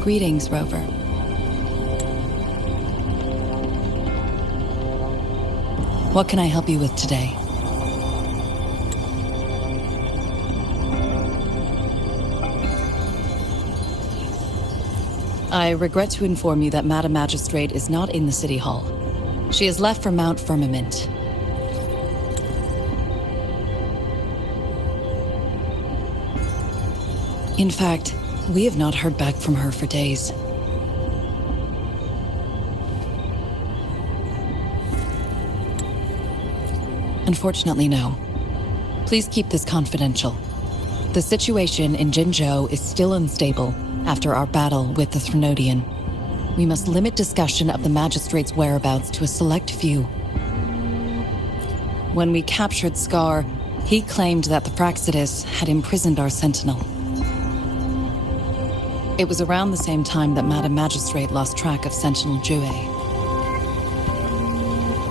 Greetings, Rover. What can I help you with today? I regret to inform you that Madam Magistrate is not in the City Hall. She has left for Mount Firmament. In fact, we have not heard back from her for days. Unfortunately, no. Please keep this confidential. The situation in Jinzhou is still unstable after our battle with the Threnodian. We must limit discussion of the Magistrate's whereabouts to a select few. When we captured Scar, he claimed that the Praxidus had imprisoned our Sentinel. It was around the same time that Madam Magistrate lost track of Sentinel Jue.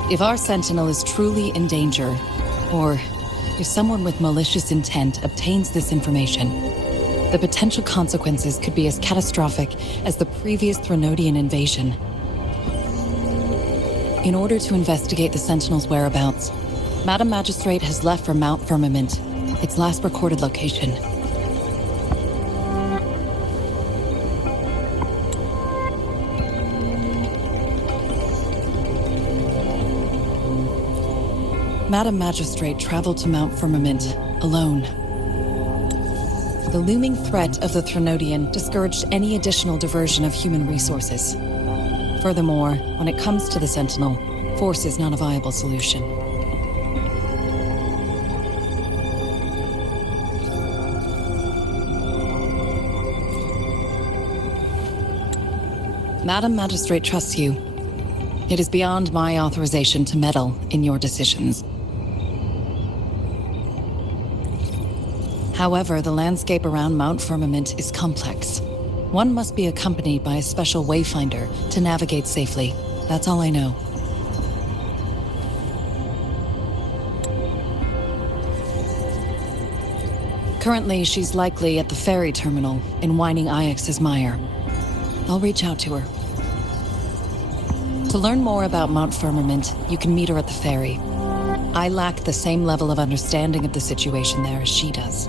If our Sentinel is truly in danger, or if someone with malicious intent obtains this information, the potential consequences could be as catastrophic as the previous Threnodian invasion. In order to investigate the Sentinel's whereabouts, Madam Magistrate has left for Mount Firmament, its last recorded location. Madam Magistrate traveled to Mount Firmament alone. The looming threat of the Threnodian discouraged any additional diversion of human resources. Furthermore, when it comes to the Sentinel, force is not a viable solution. Madam Magistrate trusts you. It is beyond my authorization to meddle in your decisions. However, the landscape around Mount Firmament is complex. One must be accompanied by a special wayfinder to navigate safely. That's all I know. Currently, she's likely at the ferry terminal in Whining Ix's Mire. I'll reach out to her. To learn more about Mount Firmament, you can meet her at the ferry. I lack the same level of understanding of the situation there as she does.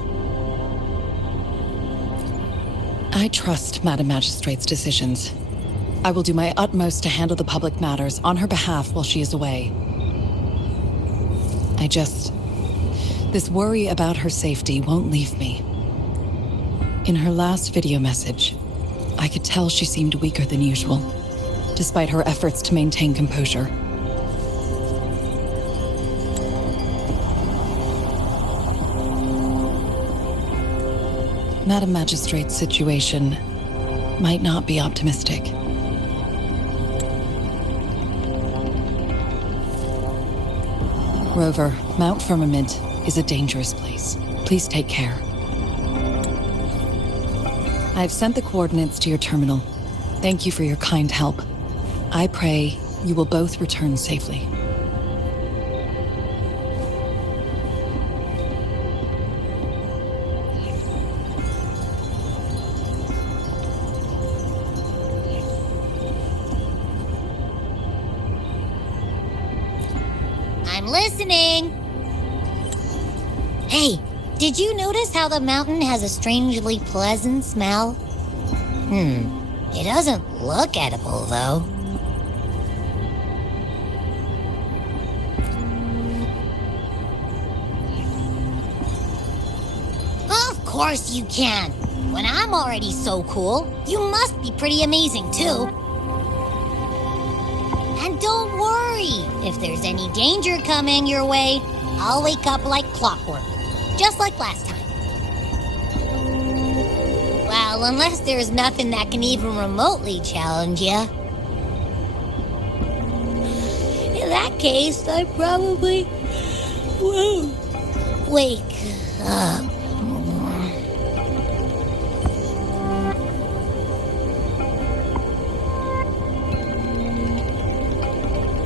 I trust Madam Magistrate's decisions. I will do my utmost to handle the public matters on her behalf while she is away. This worry about her safety won't leave me. In her last video message, I could tell she seemed weaker than usual, despite her efforts to maintain composure. Madam Magistrate's situation might not be optimistic. Rover, Mount Firmament is a dangerous place. Please take care. I've sent the coordinates to your terminal. Thank you for your kind help. I pray you will both return safely. I'm listening. Hey, did you notice how the mountain has a strangely pleasant smell? It doesn't look edible, though. Of course you can. When I'm already so cool, you must be pretty amazing, too. And don't worry, if there's any danger coming your way, I'll wake up like clockwork, just like last time. Well, unless there's nothing that can even remotely challenge you. In that case, I probably won't wake up.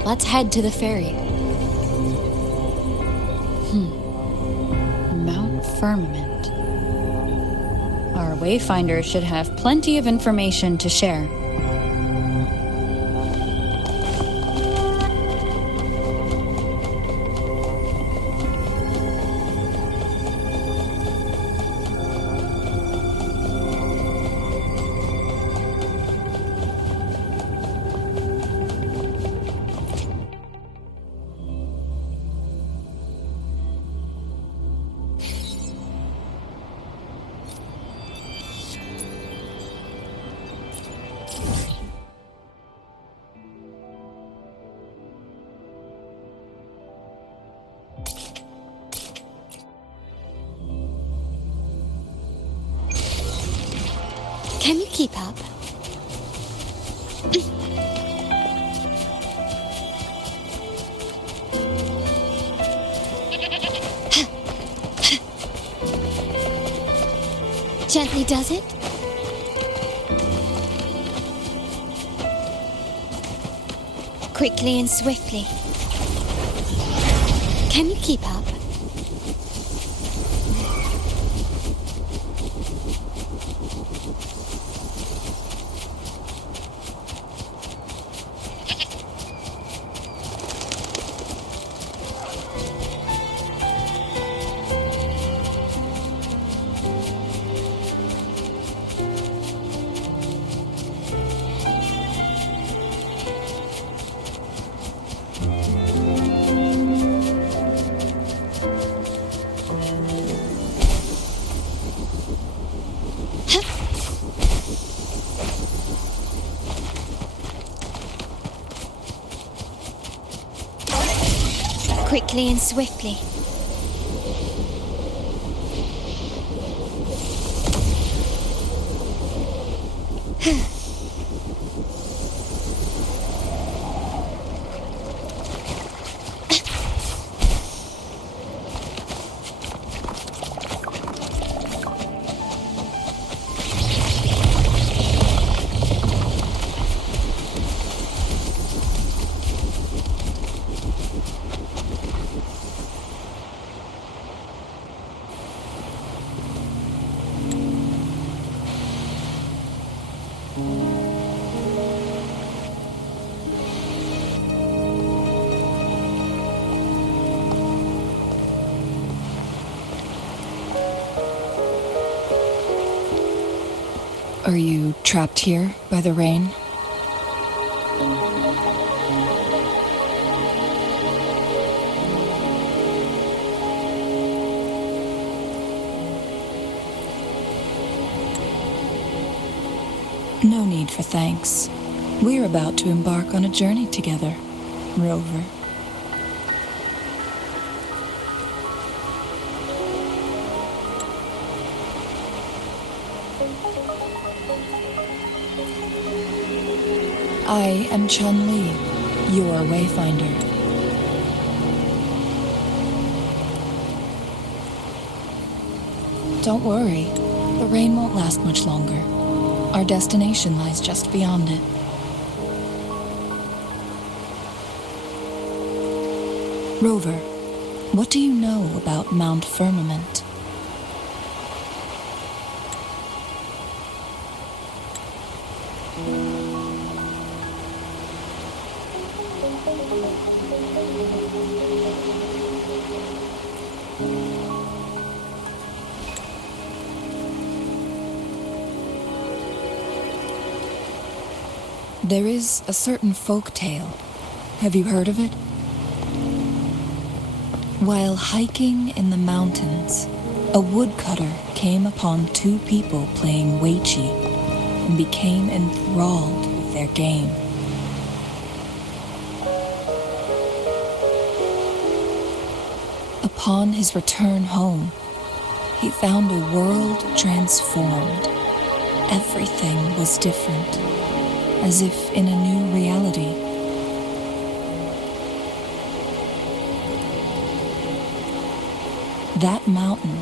Let's head to the ferry. Mount Firmament. Are Wayfinder should have plenty of information to share. Can you keep up? Gently does it? Quickly and swiftly. Can you keep up? Quickly and swiftly. Are you trapped here by the rain? No need for thanks. We're about to embark on a journey together, Rover. I am Chun-Li, your Wayfinder. Don't worry, the rain won't last much longer. Our destination lies just beyond it. Rover, what do you know about Mount Firmament? There is a certain folk tale. Have you heard of it? While hiking in the mountains, a woodcutter came upon two people playing Weiqi and became enthralled with their game. Upon his return home, he found a world transformed. Everything was different, as if in a new reality. That mountain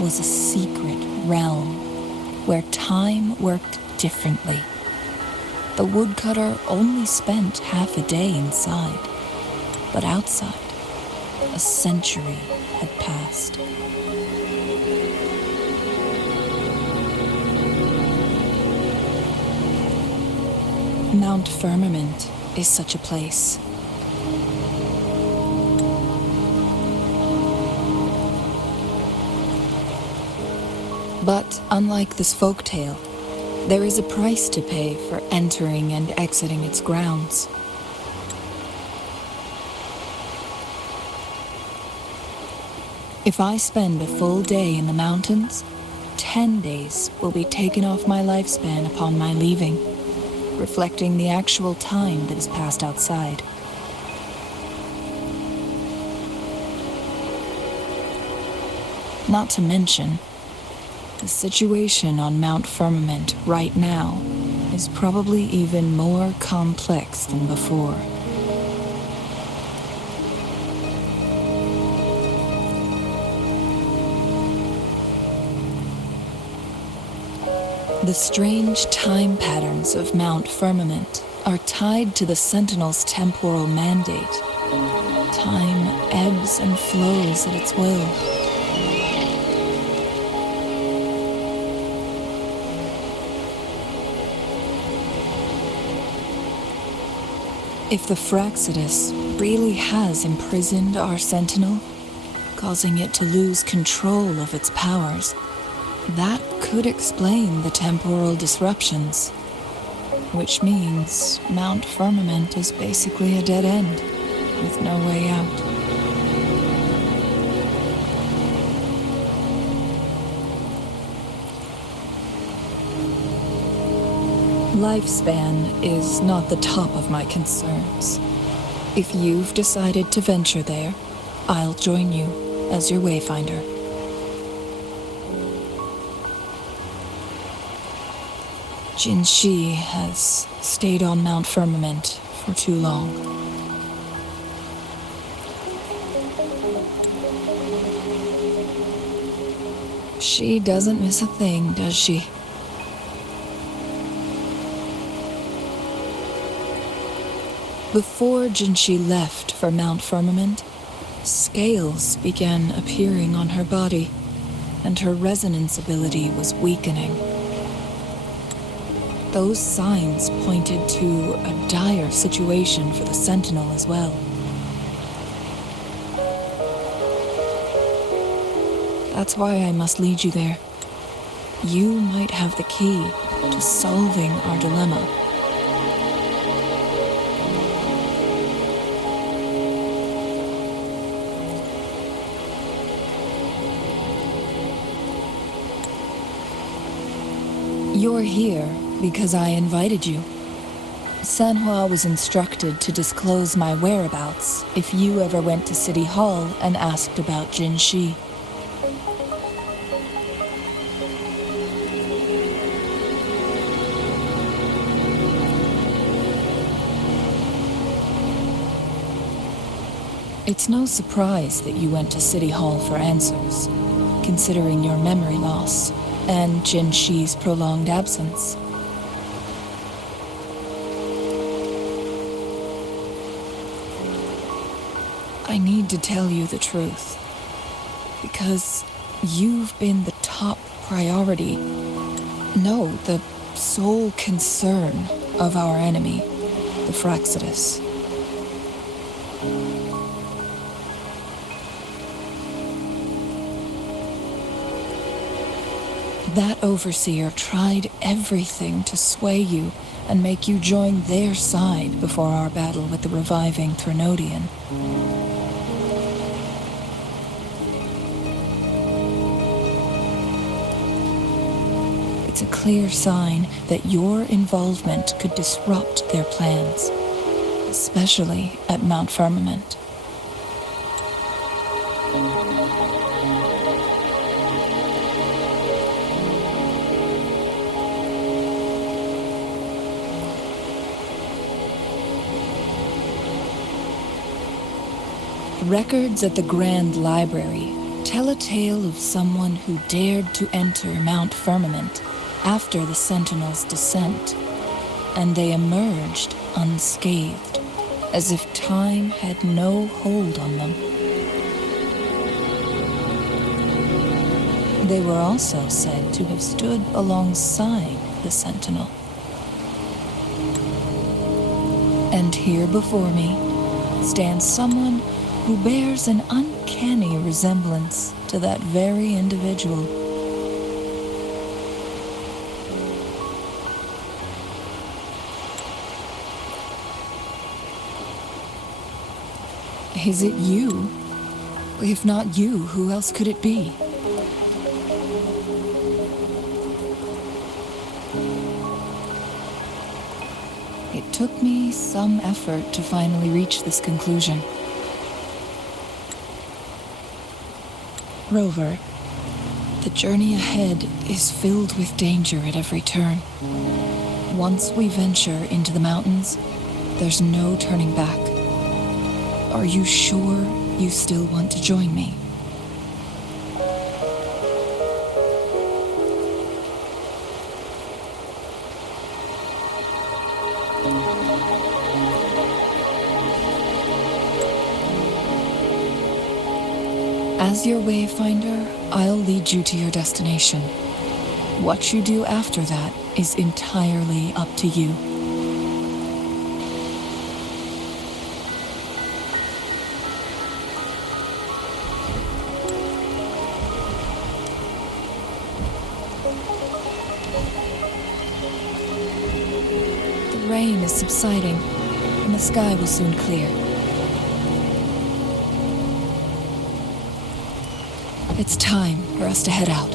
was a secret realm where time worked differently. The woodcutter only spent half a day inside, but outside, a century had passed. Mount Firmament is such a place. But unlike this folktale, there is a price to pay for entering and exiting its grounds. If I spend a full day in the mountains, 10 days will be taken off my lifespan upon my leaving, reflecting the actual time that is passed outside. Not to mention, the situation on Mount Firmament right now is probably even more complex than before. The strange time patterns of Mount Firmament are tied to the Sentinel's temporal mandate. Time ebbs and flows at its will. If the Fraxidus really has imprisoned our Sentinel, causing it to lose control of its powers, that could explain the temporal disruptions, which means Mount Firmament is basically a dead end, with no way out. Lifespan is not the top of my concerns. If you've decided to venture there, I'll join you as your wayfinder. Jin Shi has stayed on Mount Firmament for too long. She doesn't miss a thing, does she? Before Jinshi left for Mount Firmament, scales began appearing on her body, and her resonance ability was weakening. Those signs pointed to a dire situation for the Sentinel as well. That's why I must lead you there. You might have the key to solving our dilemma. You're here because I invited you. Sanhua was instructed to disclose my whereabouts if you ever went to City Hall and asked about Jin Shi. It's no surprise that you went to City Hall for answers, considering your memory loss and Jin Shi's prolonged absence. I need to tell you the truth, because you've been the top priority, no, the sole concern of our enemy, the Fraxidus. That overseer tried everything to sway you and make you join their side before our battle with the reviving Threnodian. It's a clear sign that your involvement could disrupt their plans, especially at Mount Firmament. Records at the Grand Library tell a tale of someone who dared to enter Mount Firmament after the Sentinel's descent, and they emerged unscathed, as if time had no hold on them. They were also said to have stood alongside the Sentinel. And here before me stands someone who bears an uncanny resemblance to that very individual. Is it you? If not you, who else could it be? It took me some effort to finally reach this conclusion. Rover, the journey ahead is filled with danger at every turn. Once we venture into the mountains, there's no turning back. Are you sure you still want to join me? As your wayfinder, I'll lead you to your destination. What you do after that is entirely up to you. The rain is subsiding, and the sky will soon clear. It's time for us to head out.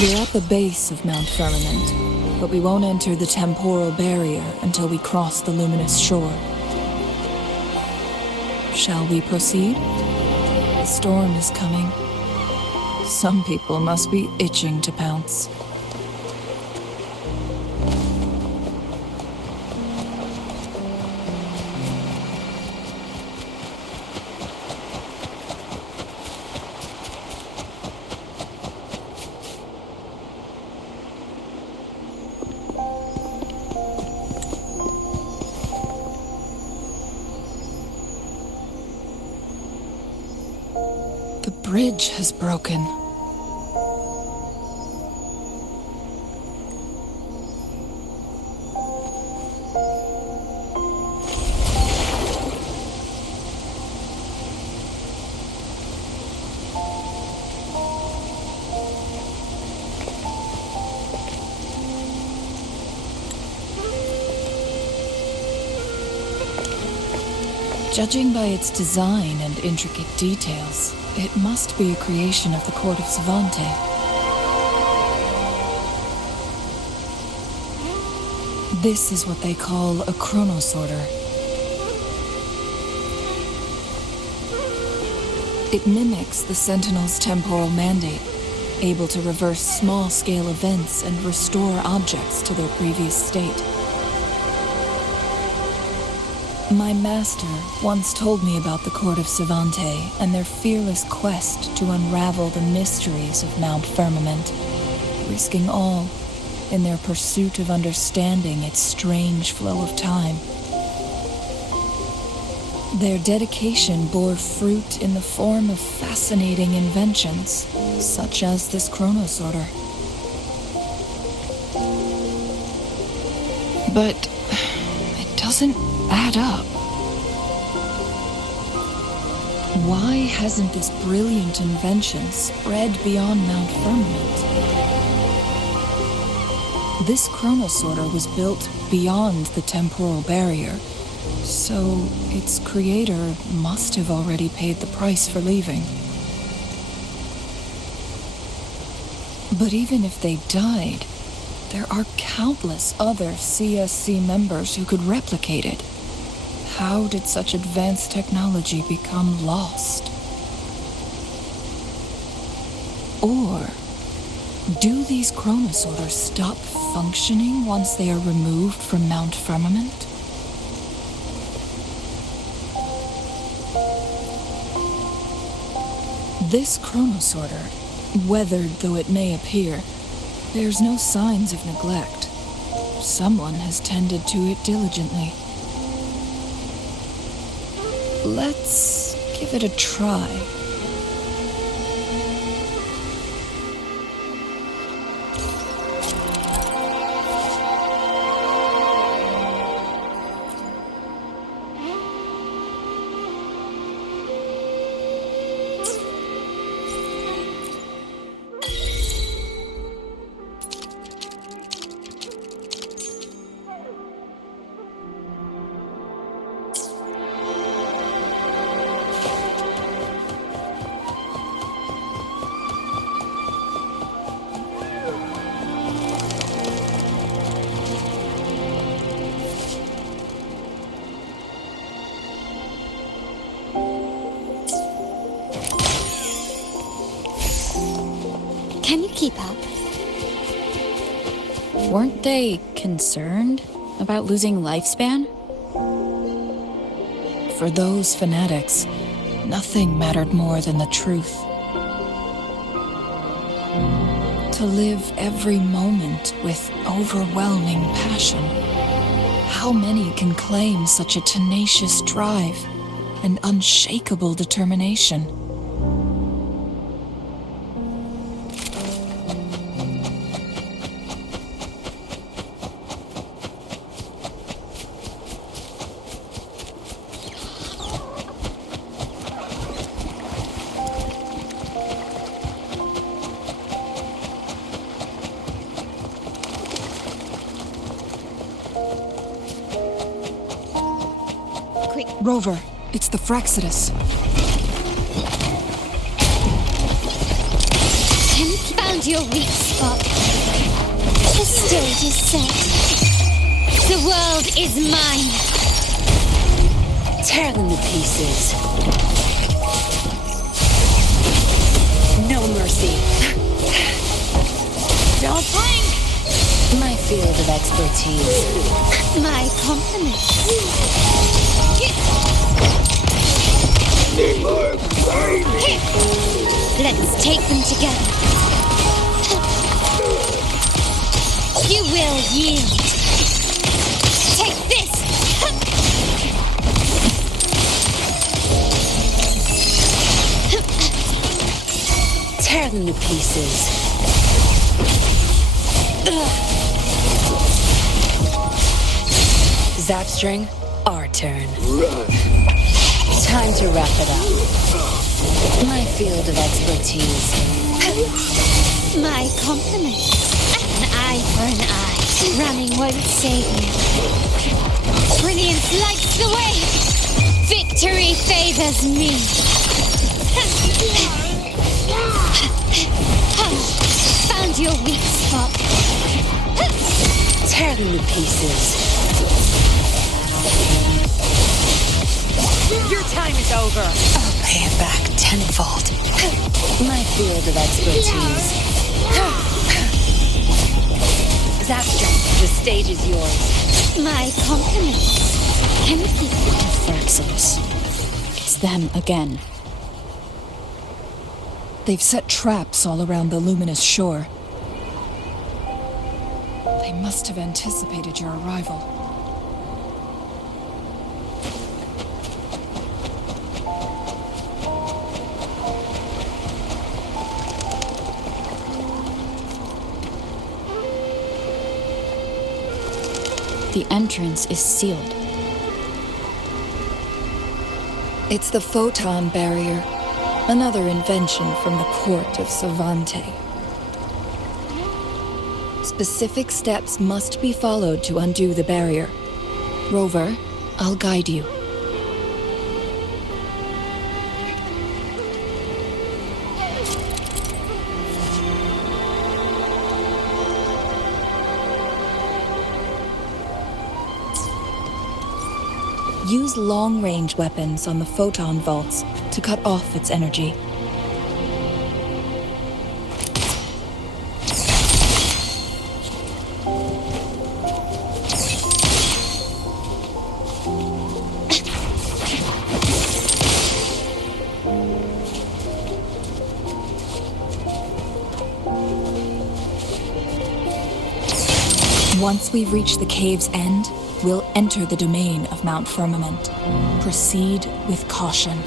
We're at the base of Mount Firmament, but we won't enter the temporal barrier until we cross the luminous shore. Shall we proceed? The storm is coming. Some people must be itching to pounce. The bridge has broken. Judging by its design and intricate details, it must be a creation of the court of Savante. This is what they call a chronosorter. It mimics the Sentinel's temporal mandate, able to reverse small-scale events and restore objects to their previous state. My master once told me about the court of Savante and their fearless quest to unravel the mysteries of Mount Firmament, risking all in their pursuit of understanding its strange flow of time. Their dedication bore fruit in the form of fascinating inventions, such as this chronosorter. But it doesn't add up. Why hasn't this brilliant invention spread beyond Mount Firmament? This chronosorter was built beyond the temporal barrier, so its creator must have already paid the price for leaving. But even if they died, there are countless other CSC members who could replicate it. How did such advanced technology become lost? Or do these chronosorters stop functioning once they are removed from Mount Firmament? This chronosorter, weathered though it may appear, bears no signs of neglect. Someone has tended to it diligently. Let's give it a try. Can you keep up? Weren't they concerned about losing lifespan? For those fanatics, nothing mattered more than the truth. To live every moment with overwhelming passion. How many can claim such a tenacious drive and unshakable determination? Quick. Rover, it's the Fraxidus. Can you found your weak spot? The stage is set. The world is mine. Tear them to pieces. No mercy. Don't blink! My field of expertise. My compliments. Let's take them together. You will yield. Take this! Tear them to pieces. Zapstring, our turn. Time to wrap it up. My field of expertise. My compliments. An eye for an eye. Running won't save me. Brilliance lights the way. Victory favors me. Found your weak spot. Tear them to pieces. Your time is over. I'll pay it back tenfold. My field of expertise. stage is yours. My compliments. Empty. Fraxis. It's them again. They've set traps all around the luminous shore. They must have anticipated your arrival. The entrance is sealed. It's the photon barrier, another invention from the court of Savante. Specific steps must be followed to undo the barrier. Rover, I'll guide you. Use long-range weapons on the photon vaults to cut off its energy. Once we've reached the cave's end, we'll enter the domain of Mount Firmament. Proceed with caution.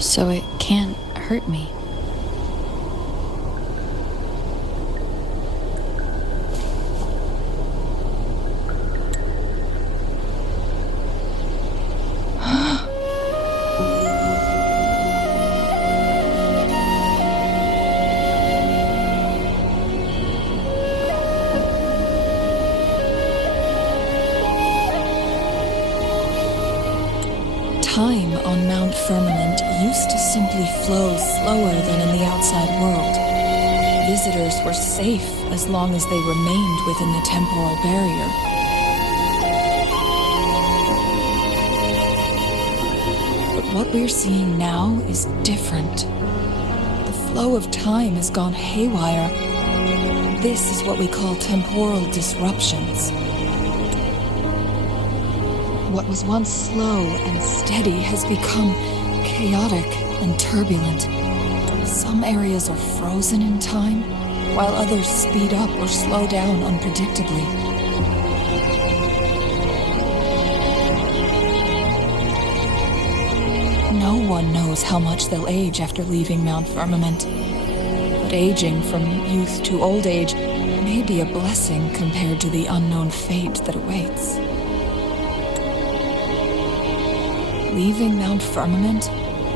So it can't hurt me. Time on Mount Firmament used to simply flow slower than in the outside world. Visitors were safe as long as they remained within the temporal barrier. But what we're seeing now is different. The flow of time has gone haywire. This is what we call temporal disruptions. What was once slow and steady has become chaotic and turbulent. Some areas are frozen in time, while others speed up or slow down unpredictably. No one knows how much they'll age after leaving Mount Firmament. But aging from youth to old age may be a blessing compared to the unknown fate that awaits. Leaving Mount Firmament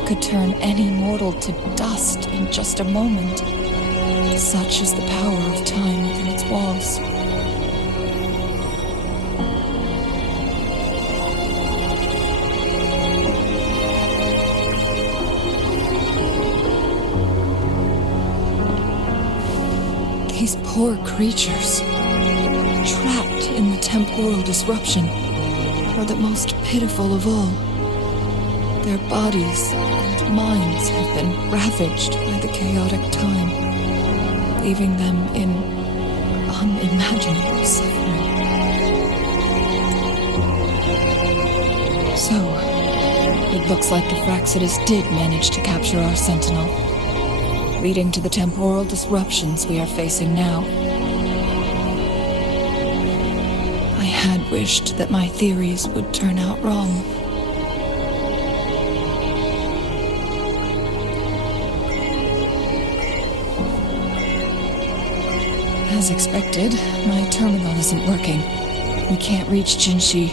could turn any mortal to dust in just a moment. Such is the power of time within its walls. These poor creatures, trapped in the temporal disruption, are the most pitiful of all. Their bodies and minds have been ravaged by the chaotic time, leaving them in unimaginable suffering. So, it looks like the Fraxidus did manage to capture our sentinel, leading to the temporal disruptions we are facing now. I had wished that my theories would turn out wrong. As expected, my terminal isn't working. We can't reach Jinshi.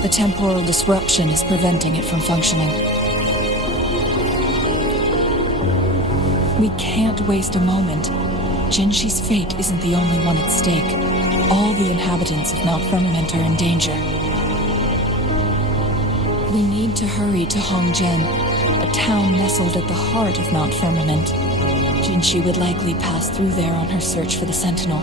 The temporal disruption is preventing it from functioning. We can't waste a moment. Jinshi's fate isn't the only one at stake. All the inhabitants of Mount Firmament are in danger. We need to hurry to Hongjian, a town nestled at the heart of Mount Firmament. Jinshi would likely pass through there on her search for the Sentinel.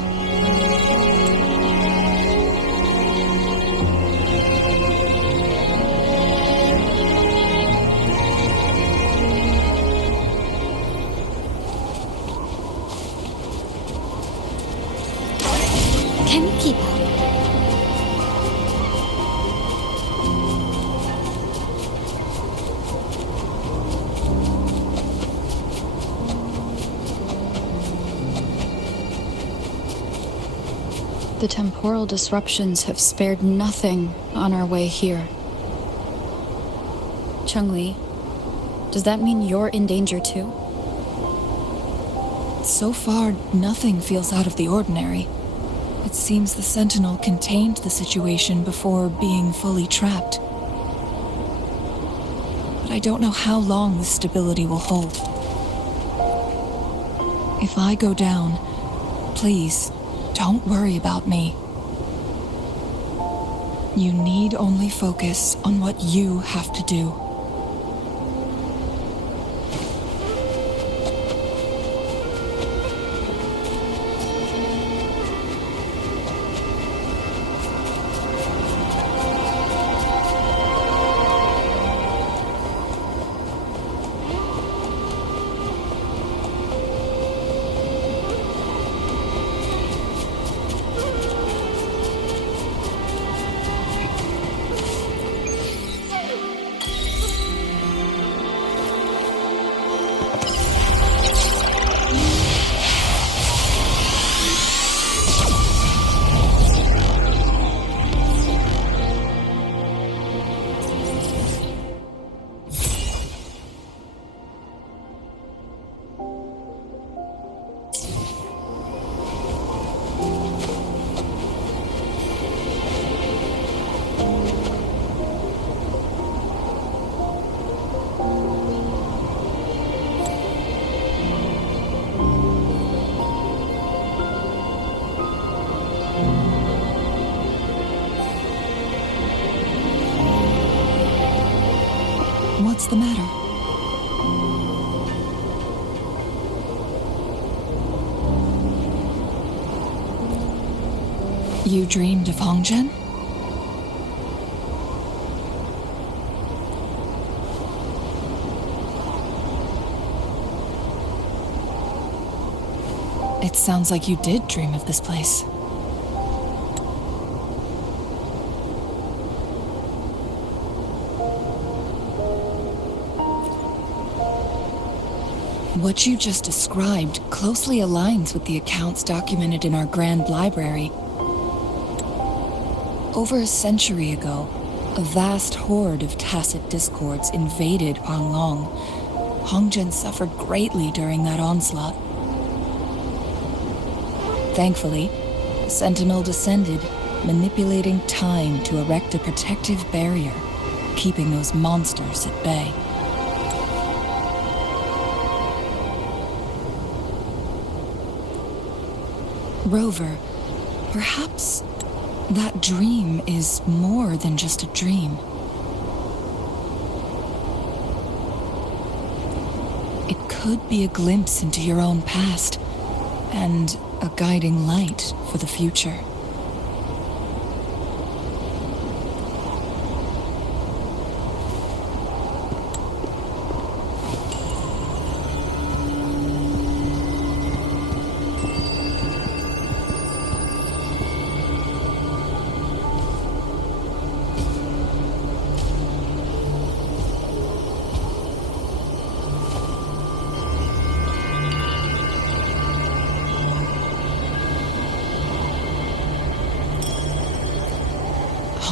Can you keep up? The temporal disruptions have spared nothing on our way here. Chun-Li, does that mean you're in danger too? So far, nothing feels out of the ordinary. It seems the Sentinel contained the situation before being fully trapped. But I don't know how long this stability will hold. If I go down, please, don't worry about me. You need only focus on what you have to do. What's the matter? You dreamed of Hongjian? It sounds like you did dream of this place. What you just described closely aligns with the accounts documented in our Grand Library. Over a century ago, a vast horde of tacit discords invaded Huanglong. Hongjian suffered greatly during that onslaught. Thankfully, the Sentinel descended, manipulating time to erect a protective barrier, keeping those monsters at bay. Rover, perhaps that dream is more than just a dream. It could be a glimpse into your own past, and a guiding light for the future.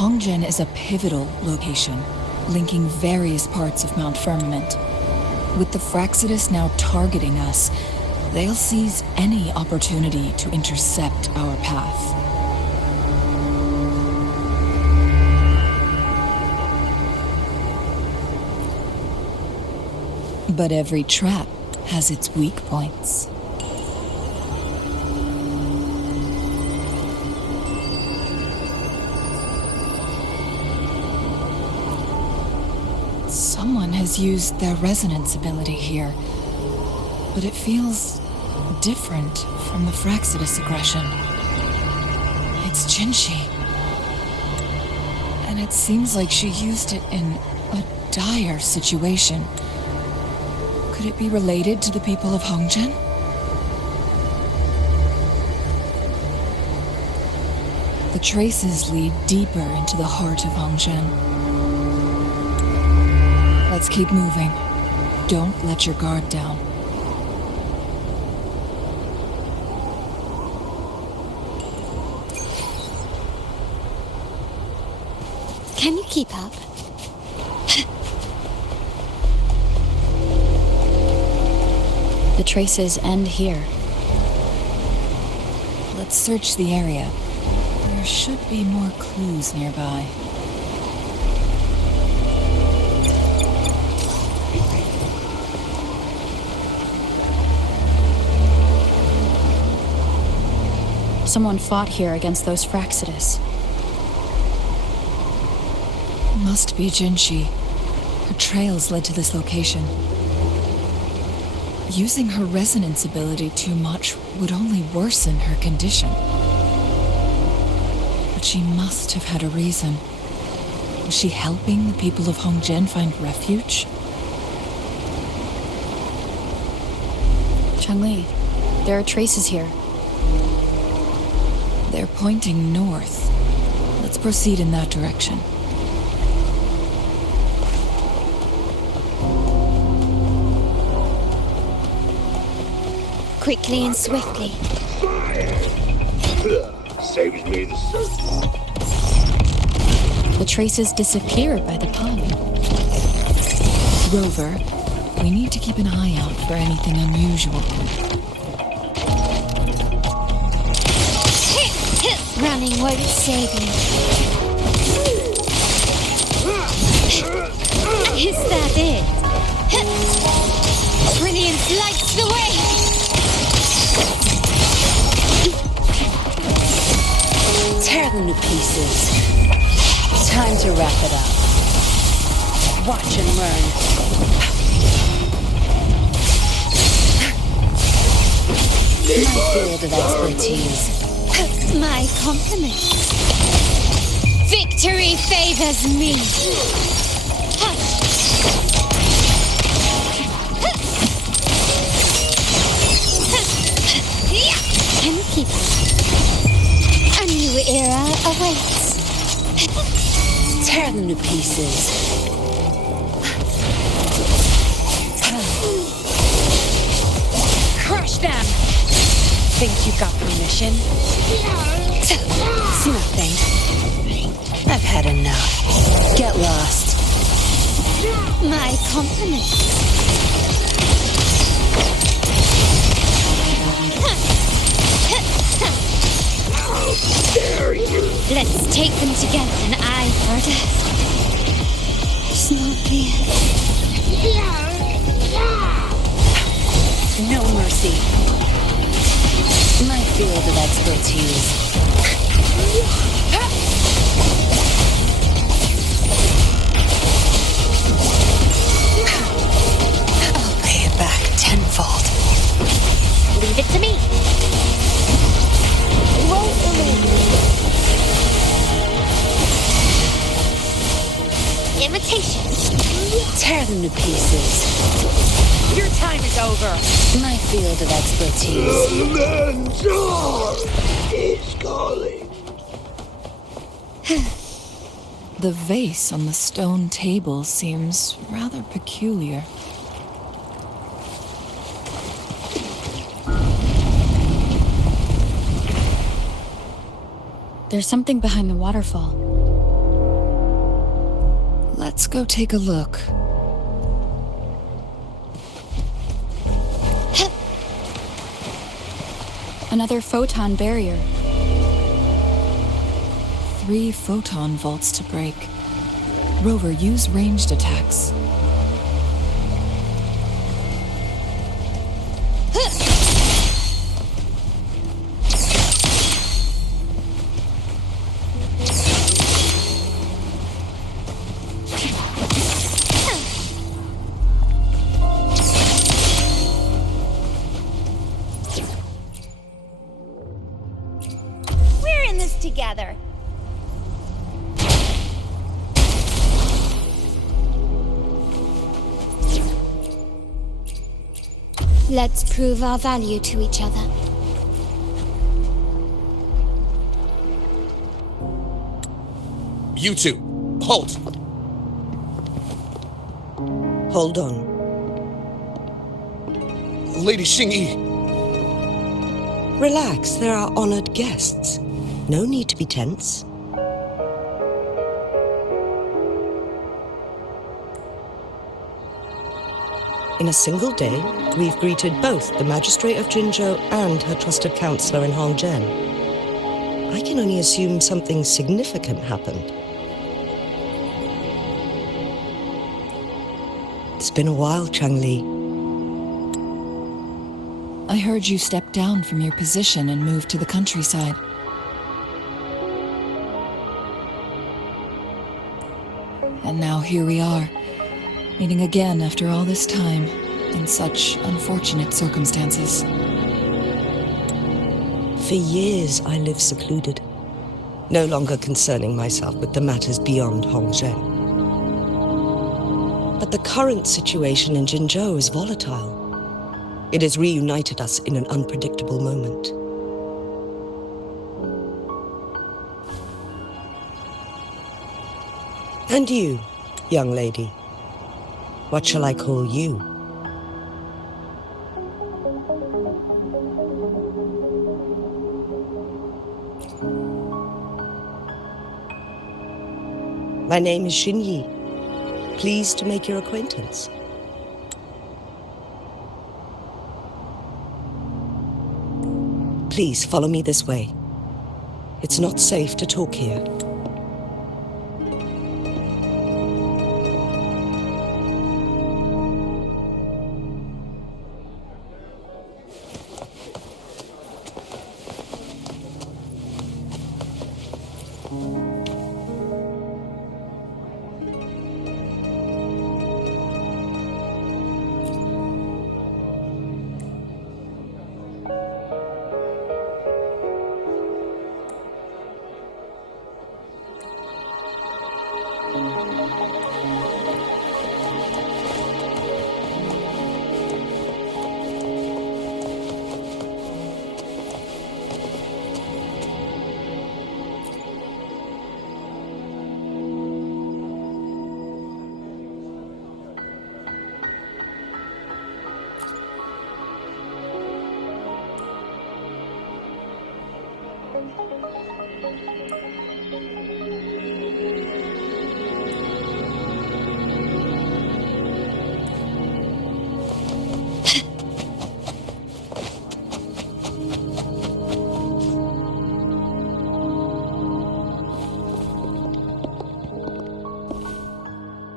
Hongjian is a pivotal location, linking various parts of Mount Firmament. With the Fraxidus now targeting us, They'll seize any opportunity to intercept our path. But every trap has its weak points. Someone has used their resonance ability here, but it feels different from the Fraxidus aggression. It's Jinshi. And it seems like she used it in a dire situation. Could it be related to the people of Hongzhen? The traces lead deeper into the heart of Hongzhen. Let's keep moving. Don't let your guard down. Can you keep up? The traces end here. Let's search the area. There should be more clues nearby. Someone fought here against those Fraxidus. Must be Jinshi. Her trails led to this location. Using her resonance ability too much would only worsen her condition. But she must have had a reason. Was she helping the people of Hongzhen find refuge? Changli, there are traces here. They're pointing north. Let's proceed in that direction. Quickly and swiftly. Saves me the search. The traces disappeared by the pond. Rover, we need to keep an eye out for anything unusual. Running won't save you. Is that it? Brilliance lights the way! Tear them to pieces. Time to wrap it up. Watch and learn. My field of expertise. My compliments. Victory favors me. Can you keep up? A new era awaits. Tear them to pieces. Crush them! Think you got permission? It's nothing. I've had enough. Get lost. My compliments. Let's take them together, an eye for a death. Smoky. No mercy. My field of expertise. I'll pay it back tenfold. Leave it to me. Roll for me. Imitation. Tear them to pieces. Your time is over. My field of expertise. The mentor is calling. The vase on the stone table seems rather peculiar. There's something behind the waterfall. Let's go take a look. Another photon barrier. 3 photon vaults to break. Rover, use ranged attacks. We're in this together. Let's prove our value to each other. You two, halt! Hold on. Lady Xingyi, Relax, there are honored guests. No need to be tense. In a single day, we've greeted both the Magistrate of Jinzhou and her trusted counselor in Hongzhen. I can only assume something significant happened. It's been a while, Changli. I heard you stepped down from your position and moved to the countryside. And now here we are, meeting again after all this time, in such unfortunate circumstances. For years I lived secluded, no longer concerning myself with the matters beyond Hongzhen. But the current situation in Jinzhou is volatile. It has reunited us in an unpredictable moment. And you, young lady, what shall I call you? My name is Xingyi. Pleased to make your acquaintance. Please follow me this way. It's not safe to talk here.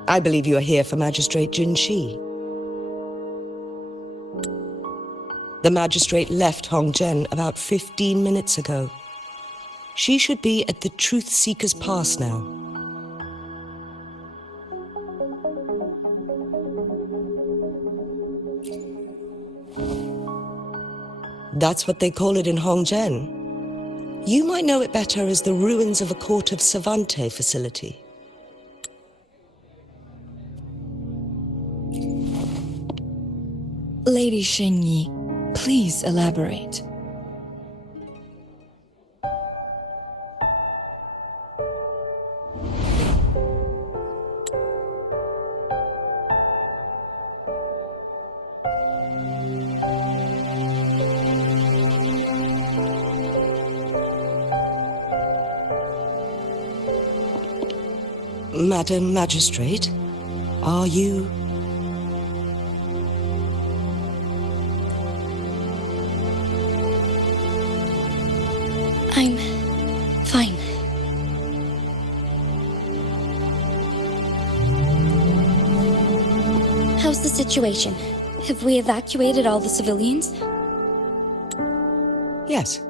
I believe you are here for Magistrate Jin Shi. The magistrate left Hongzhen about 15 minutes ago. She should be at the Truth Seeker's Pass now. That's what they call it in Hongzhen. You might know it better as the ruins of a Court of Savante facility. Lady Xingyi, please elaborate. Madam Magistrate, are you... I'm fine. How's the situation? Have we evacuated all the civilians? Yes.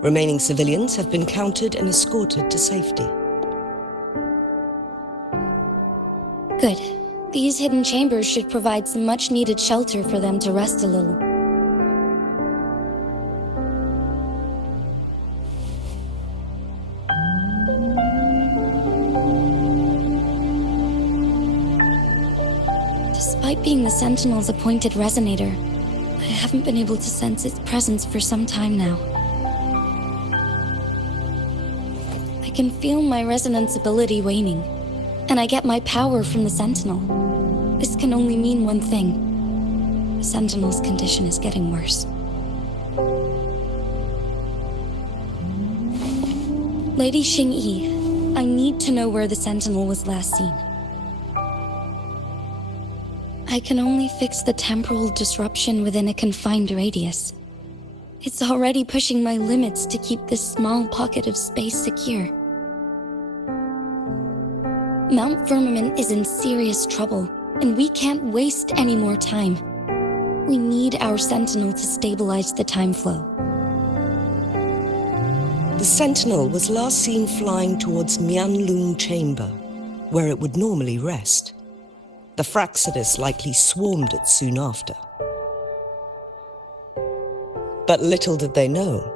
Remaining civilians have been counted and escorted to safety. Good. These hidden chambers should provide some much-needed shelter for them to rest a little. Despite being the Sentinel's appointed resonator, I haven't been able to sense its presence for some time now. I can feel my resonance ability waning, and I get my power from the Sentinel. This can only mean one thing. The Sentinel's condition is getting worse. Lady Xingyi, I need to know where the Sentinel was last seen. I can only fix the temporal disruption within a confined radius. It's already pushing my limits to keep this small pocket of space secure. Mount Firmament is in serious trouble, and we can't waste any more time. We need our Sentinel to stabilize the time flow. The Sentinel was last seen flying towards Mianlung Chamber, where it would normally rest. The Fraxidus likely swarmed it soon after. But little did they know,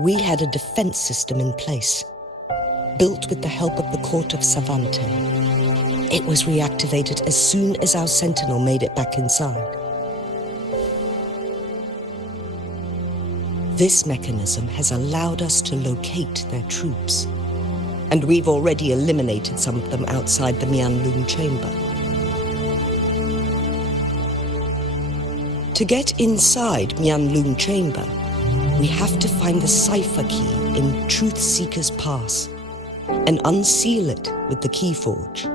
we had a defense system in place, built with the help of the court of Savante. It was reactivated as soon as our Sentinel made it back inside. This mechanism has allowed us to locate their troops, and we've already eliminated some of them outside the Mianlung Chamber. To get inside Mianlung Chamber, we have to find the cipher key in Truth Seeker's Pass and unseal it with the Keyforge.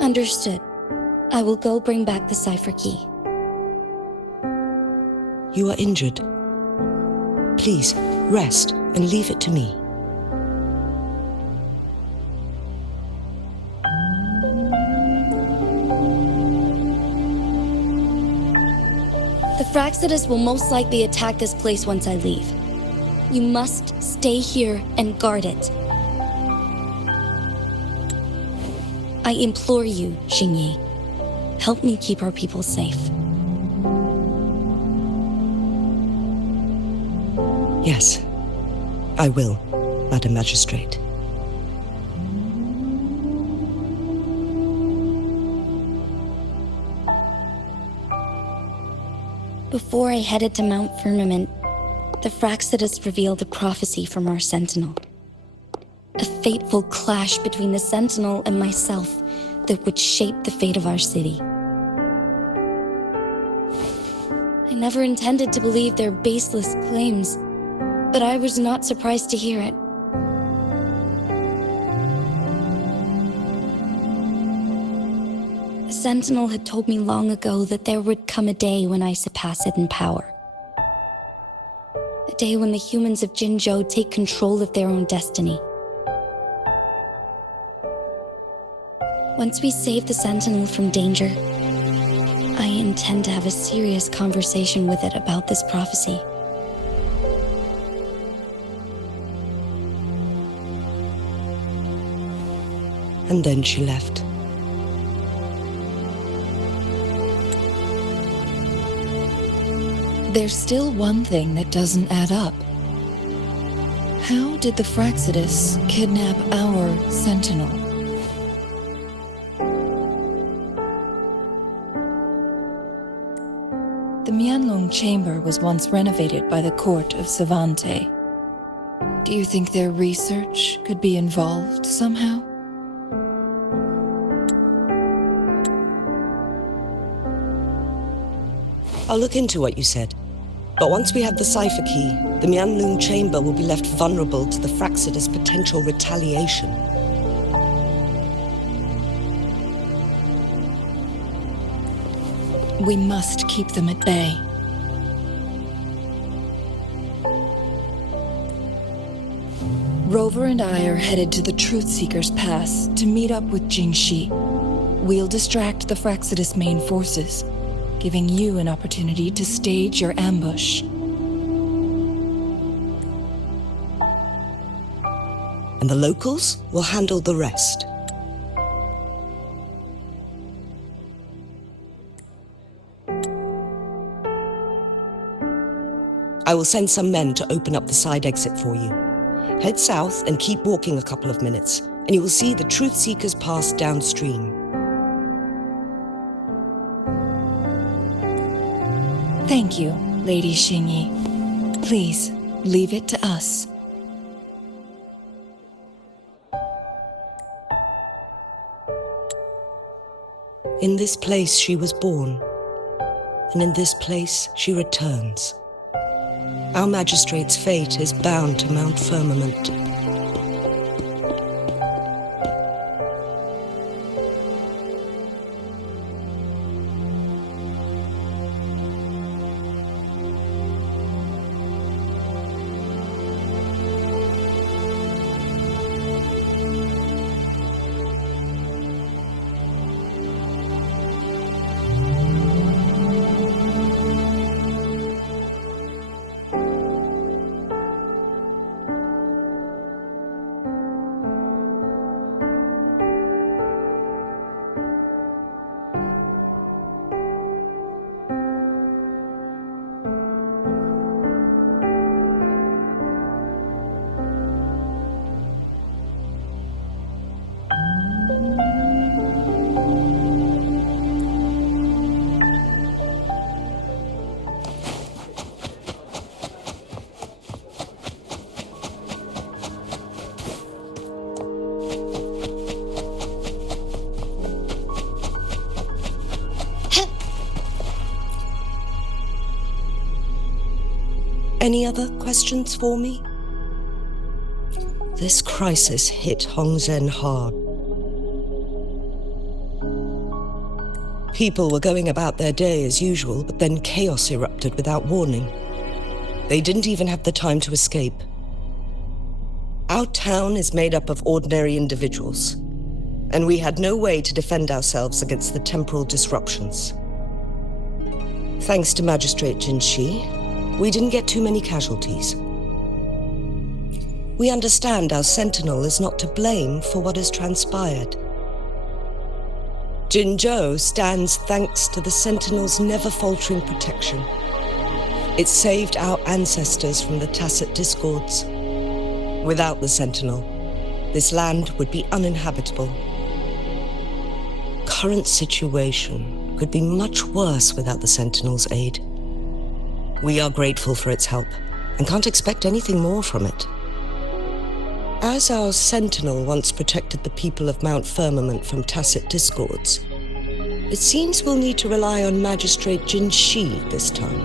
Understood. I will go bring back the cipher key. You are injured. Please, rest and leave it to me. The Fraxidus will most likely attack this place once I leave. You must stay here and guard it. I implore you, Xingyi. Help me keep our people safe. Yes, I will, Madam Magistrate. Before I headed to Mount Firmament, the Fraxidus revealed a prophecy from our Sentinel. A fateful clash between the Sentinel and myself that would shape the fate of our city. I never intended to believe their baseless claims, but I was not surprised to hear it. The Sentinel had told me long ago that there would come a day when I surpass it in power. A day when the humans of Jinzhou take control of their own destiny. Once we save the Sentinel from danger, I intend to have a serious conversation with it about this prophecy. And then she left. There's still one thing that doesn't add up. How did the Fraxidus kidnap our Sentinel? The Mianlung Chamber was once renovated by the court of Savante. Do you think their research could be involved somehow? I'll look into what you said. But once we have the cipher key, the Mianlung Chamber will be left vulnerable to the Fraxidus' potential retaliation. We must keep them at bay. Rover and I are headed to the Truth Seeker's Pass to meet up with Jingxi. We'll distract the Fraxidus main forces, giving you an opportunity to stage your ambush. And the locals will handle the rest. I will send some men to open up the side exit for you. Head south and keep walking a couple of minutes, and you will see the Truth Seekers Pass downstream. Thank you, Lady Xingyi. Please, leave it to us. In this place she was born, and in this place she returns. Our magistrate's fate is bound to Mount Firmament. Any other questions for me? This crisis hit Hongzhen hard. People were going about their day as usual, but then chaos erupted without warning. They didn't even have the time to escape. Our town is made up of ordinary individuals, and we had no way to defend ourselves against the temporal disruptions. Thanks to Magistrate Jingxi, we didn't get too many casualties. We understand our sentinel is not to blame for what has transpired. Jinzhou stands thanks to the sentinel's never-faltering protection. It saved our ancestors from the tacit discords. Without the sentinel, this land would be uninhabitable. Current situation could be much worse without the sentinel's aid. We are grateful for its help and can't expect anything more from it. As our sentinel once protected the people of Mount Firmament from tacit discords, it seems we'll need to rely on Magistrate Jingxi this time.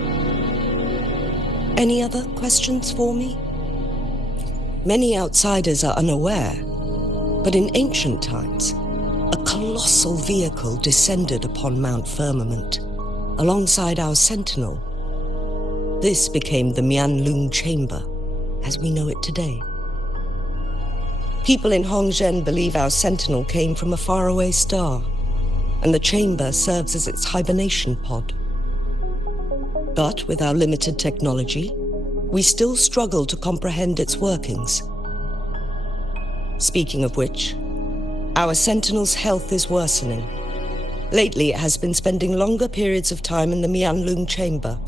Any other questions for me? Many outsiders are unaware, but in ancient times, a colossal vehicle descended upon Mount Firmament, alongside our sentinel. This became the Mianlung Chamber, as we know it today. People in Hongzhen believe our sentinel came from a faraway star, and the chamber serves as its hibernation pod. But with our limited technology, we still struggle to comprehend its workings. Speaking of which, our sentinel's health is worsening. Lately, it has been spending longer periods of time in the Mianlung Chamber,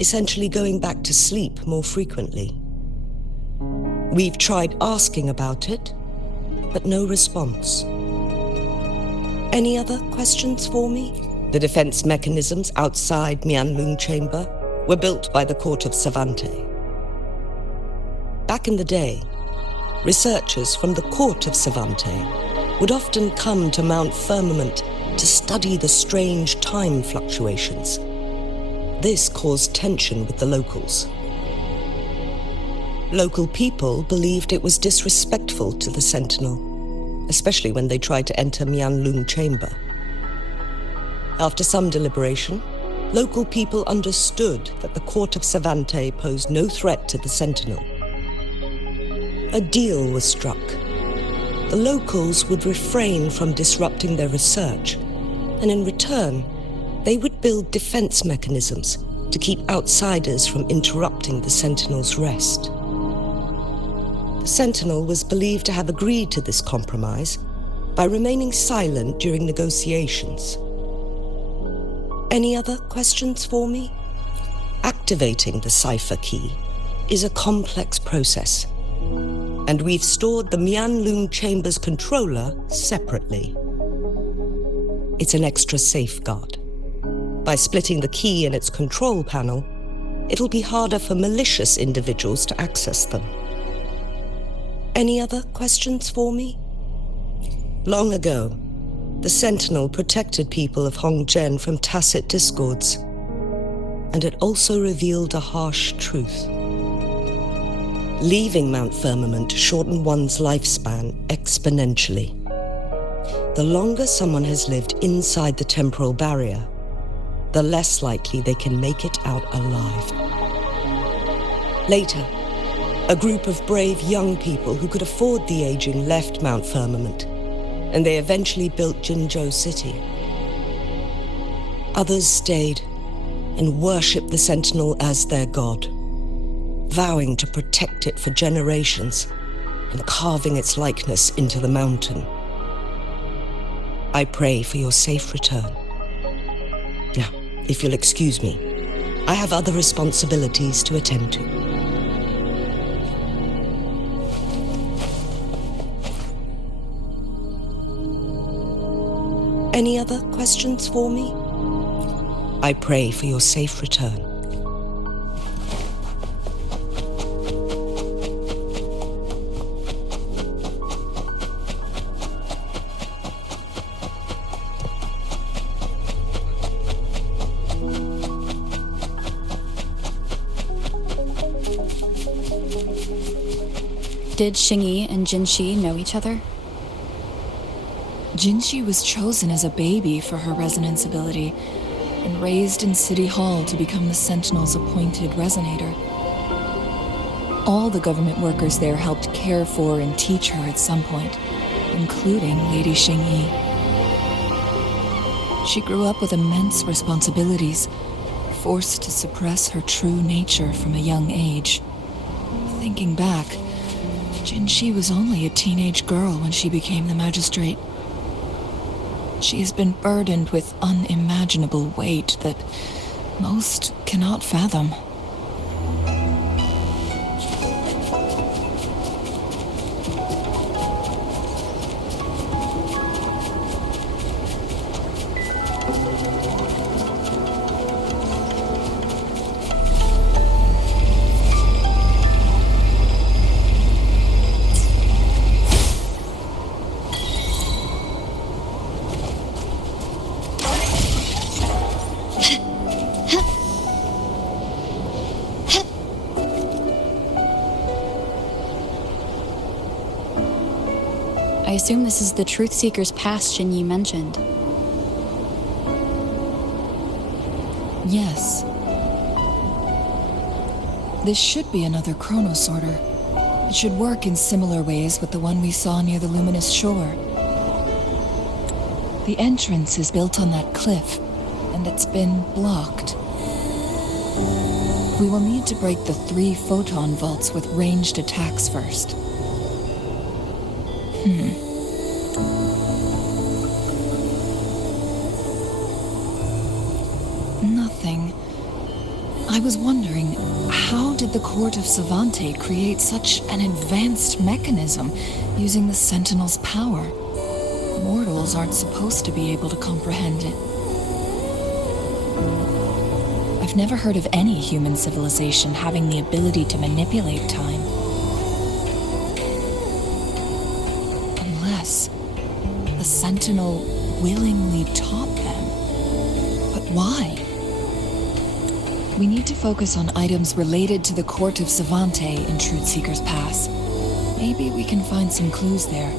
essentially going back to sleep more frequently. We've tried asking about it, but no response. Any other questions for me? The defense mechanisms outside Mianlung Chamber were built by the court of Savante. Back in the day, researchers from the court of Savante would often come to Mount Firmament to study the strange time fluctuations. This caused tension with the locals. Local people believed it was disrespectful to the Sentinel, especially when they tried to enter Mianlung Chamber. After some deliberation, local people understood that the court of Savante posed no threat to the Sentinel. a deal was struck. The locals would refrain from disrupting their research, and in return, they would build defense mechanisms to keep outsiders from interrupting the Sentinel's rest. The Sentinel was believed to have agreed to this compromise by remaining silent during negotiations. Any other questions for me? Activating the cipher key is a complex process, and we've stored the Mianlun Chamber's controller separately. It's an extra safeguard. By splitting the key in its control panel, it'll be harder for malicious individuals to access them. Any other questions for me? Long ago, the Sentinel protected people of Hongzhen from tacit discords, and it also revealed a harsh truth. Leaving Mount Firmament shortened one's lifespan exponentially. The longer someone has lived inside the temporal barrier, the less likely they can make it out alive. Later, a group of brave young people who could afford the aging left Mount Firmament, and they eventually built Jinzhou City. Others stayed and worshipped the Sentinel as their god, vowing to protect it for generations and carving its likeness into the mountain. I pray for your safe return. Now, if you'll excuse me, I have other responsibilities to attend to. Any other questions for me? I pray for your safe return. Did Xingyi and Jinshi know each other? Jinshi was chosen as a baby for her resonance ability and raised in City Hall to become the Sentinel's appointed resonator. All the government workers there helped care for and teach her at some point, including Lady Xingyi. She grew up with immense responsibilities, forced to suppress her true nature from a young age. Thinking back, Jinshi was only a teenage girl when she became the magistrate. She has been burdened with unimaginable weight that most cannot fathom. I assume this is the Truth Seeker's Pass Xingyi mentioned. Yes. This should be another chronosorter. It should work in similar ways with the one we saw near the luminous shore. The entrance is built on that cliff, and it's been blocked. We will need to break the 3 photon vaults with ranged attacks first. Nothing. I was wondering, how did the court of Savante create such an advanced mechanism using the Sentinel's power? Mortals aren't supposed to be able to comprehend it. I've never heard of any human civilization having the ability to manipulate time. Unless the Sentinel willingly taught them. But why? We need to focus on items related to the court of Savante in Truth Seeker's Pass. Maybe we can find some clues there.